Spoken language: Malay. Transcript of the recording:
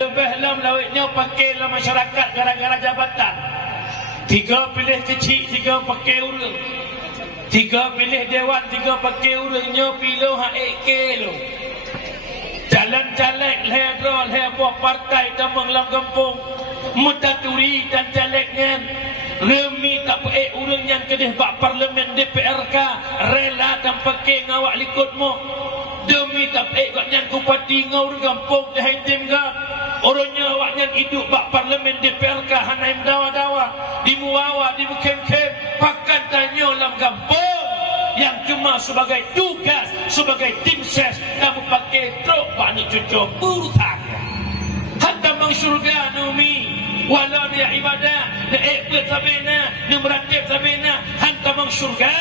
Lebihlah melawitnya pakailah masyarakat gara-gara jabatan. 3 pilih kecil, 3 pakai urang. 3 pilih dewan, 3 pakai urangnya pilih hak ekelo. Jalan-jalan leher buah partai damang lam kampung. Mutaturi dan jaleknya remi tak pakai urang yang kedih bak parlimen DPRK rela dan pakai ngawak likutmu. Demi tak pakai kat yang kupati ngau kampung dah hitim gak. Orangnya awaknya hidup bak parlimen DPRK hanaim dawa-dawa di muawa di kem-kem pakan tanya lam kampung yang cuma sebagai tugas sebagai tim ses kamu pakai truk bani cucuk urutan hatta mang syurga numi walau dia ibadah dia ikut sabena dia meratib sabena hatta mang syurga